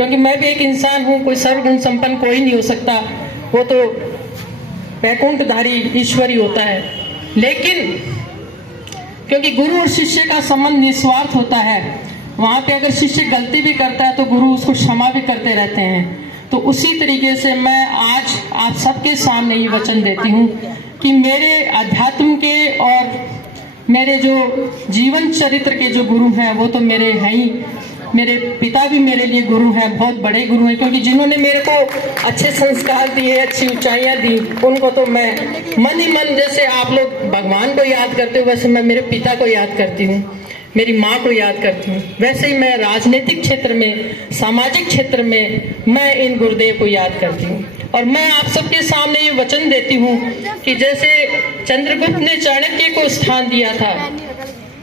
क्योंकि मैं भी एक इंसान हूँ, कोई सर्वगुण संपन्न कोई नहीं हो सकता, वो तो वैकुंठधारी ईश्वर ही होता है। लेकिन क्योंकि गुरु और शिष्य का संबंध निस्वार्थ होता है, वहां पे अगर शिष्य गलती भी करता है तो गुरु उसको क्षमा भी करते रहते हैं। तो उसी तरीके से मैं आज आप सबके सामने ये वचन देती हूँ कि मेरे अध्यात्म के और मेरे जो जीवन चरित्र के जो गुरु हैं वो तो मेरे हैं ही, मेरे पिता भी मेरे लिए गुरु हैं, बहुत बड़े गुरु हैं, क्योंकि जिन्होंने मेरे को अच्छे संस्कार दिए, अच्छी ऊंचाइयां दी, उनको तो मैं मन ही मन, जैसे आप लोग भगवान को याद करते हो वैसे मैं मेरे पिता को याद करती हूँ, मेरी माँ को याद करती हूँ। वैसे ही मैं राजनीतिक क्षेत्र में, सामाजिक क्षेत्र में मैं इन गुरुदेव को याद करती हूँ। और मैं आप सबके सामने ये वचन देती हूँ कि जैसे चंद्रगुप्त ने चाणक्य को स्थान दिया था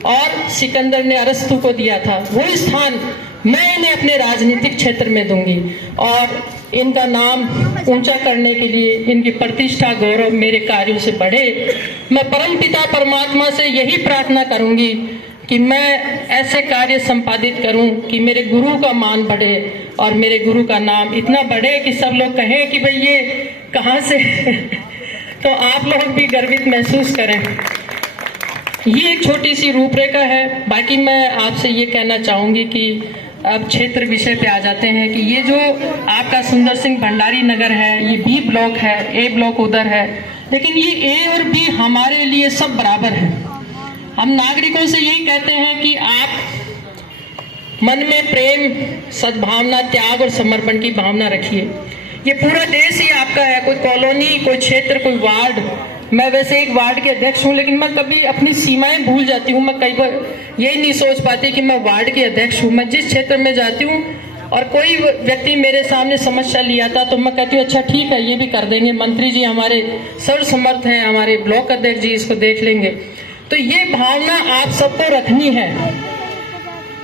और सिकंदर ने अरस्तु को दिया था, वो स्थान मैं इन्हें अपने राजनीतिक क्षेत्र में दूंगी। और इनका नाम ऊंचा करने के लिए, इनकी प्रतिष्ठा गौरव मेरे कार्यों से बढ़े। मैं परमपिता परमात्मा से यही प्रार्थना करूंगी कि मैं ऐसे कार्य संपादित करूं कि मेरे गुरु का मान बढ़े और मेरे गुरु का नाम इतना बढ़े कि सब लोग कहें कि भाई ये कहाँ से तो आप लोग भी गर्वित महसूस करें। ये एक छोटी सी रूपरेखा है। बाकी मैं आपसे ये कहना चाहूंगी कि अब क्षेत्र विषय पे आ जाते हैं कि ये जो आपका सुंदर सिंह भंडारी नगर है, ये बी ब्लॉक है, ए ब्लॉक उधर है, लेकिन ये ए और बी हमारे लिए सब बराबर है। हम नागरिकों से यही कहते हैं कि आप मन में प्रेम, सद्भावना, त्याग और समर्पण की भावना रखिए। ये पूरा देश ही आपका है, कोई कॉलोनी, कोई क्षेत्र, कोई वार्ड। मैं वैसे एक वार्ड के अध्यक्ष हूँ, लेकिन मैं कभी अपनी सीमाएं भूल जाती हूँ। मैं कई बार यही नहीं सोच पाती कि मैं वार्ड के अध्यक्ष हूँ। मैं जिस क्षेत्र में जाती हूँ और कोई व्यक्ति मेरे सामने समस्या लिया था तो मैं कहती हूँ अच्छा ठीक है, ये भी कर देंगे, मंत्री जी हमारे सर्वसमर्थ हैं, हमारे ब्लॉक अध्यक्ष जी इसको देख लेंगे। तो ये भावना आप सबको रखनी है।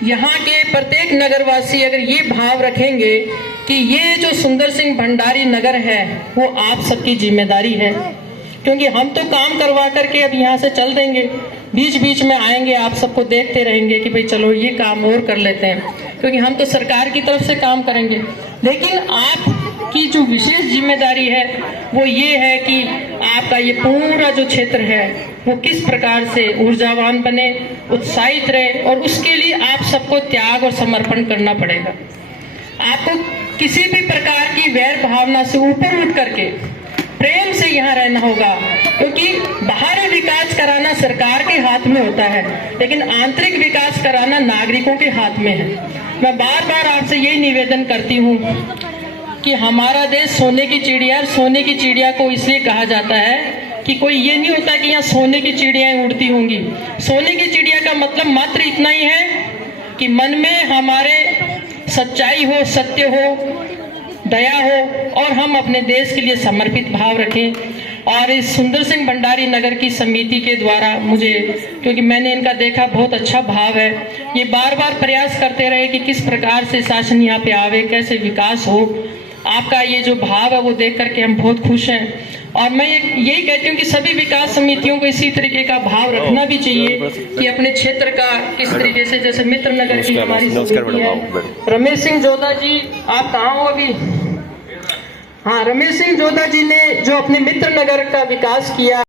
यहाँ के प्रत्येक नगरवासी अगर ये भाव रखेंगे कि ये जो सुंदर सिंह भंडारी नगर है वो आप सबकी जिम्मेदारी है, क्योंकि हम तो काम करवा करके अब यहाँ से चल देंगे, बीच बीच में आएंगे, आप सबको देखते रहेंगे कि भाई चलो ये काम और कर लेते हैं, क्योंकि हम तो सरकार की तरफ से काम करेंगे। लेकिन आपकी जो विशेष जिम्मेदारी है वो ये है कि आपका ये पूरा जो क्षेत्र है वो किस प्रकार से ऊर्जावान बने, उत्साहित रहे, और उसके लिए आप सबको त्याग और समर्पण करना पड़ेगा। आपको किसी भी प्रकार की वैर भावना से ऊपर उठ करके प्रेम से यहाँ रहना होगा, क्योंकि बाहरी विकास कराना सरकार के हाथ में होता है, लेकिन आंतरिक विकास कराना नागरिकों के हाथ में है। मैं बार बार आपसे यही निवेदन करती हूँ कि हमारा देश सोने की चिड़िया, सोने की चिड़िया को इसलिए कहा जाता है कि कोई ये नहीं होता कि यहाँ सोने की चिड़ियाएं उड़ती होंगी। सोने की चिड़िया का मतलब मात्र इतना ही है कि मन में हमारे सच्चाई हो, सत्य हो, दया हो और हम अपने देश के लिए समर्पित भाव रखें। और इस सुंदर सिंह भंडारी नगर की समिति के द्वारा मुझे, क्योंकि मैंने इनका देखा, बहुत अच्छा भाव है, ये बार बार प्रयास करते रहे कि किस प्रकार से शासन यहाँ पे आवे, कैसे विकास हो। आपका ये जो भाव है वो देख करके हम बहुत खुश हैं। और मैं यही कहती हूँ कि सभी विकास समितियों को इसी तरीके का भाव रखना भी चाहिए कि अपने क्षेत्र का किस तरीके से, जैसे मित्र नगर की हमारी समिति है। रमेश सिंह जोधा जी, आप कहाँ हो अभी? हाँ, रमेश सिंह जोधा जी ने जो अपने मित्र नगर का विकास किया